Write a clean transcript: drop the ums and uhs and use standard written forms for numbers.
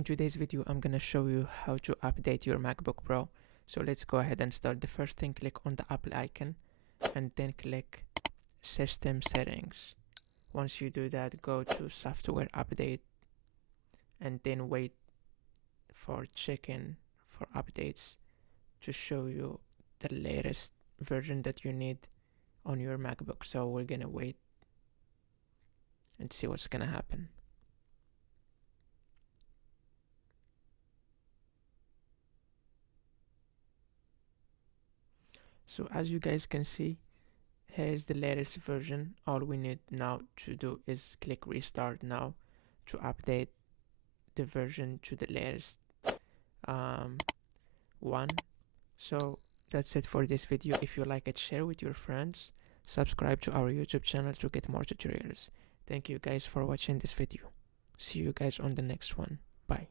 In today's video, I'm gonna show you how to update your MacBook Pro. So let's go ahead and start. The first thing, click on the Apple icon and then click System Settings. Once you do that, go to Software Update and then wait for checking for updates to show you the latest version that you need on your MacBook. So we're gonna wait and see what's gonna happen. So as you guys can see, here is the latest version. All we need now to do is click restart now to update the version to the latest one. So that's it for this video. If you like it, share with your friends. Subscribe to our YouTube channel to get more tutorials. Thank you guys for watching this video. See you guys on the next one. Bye.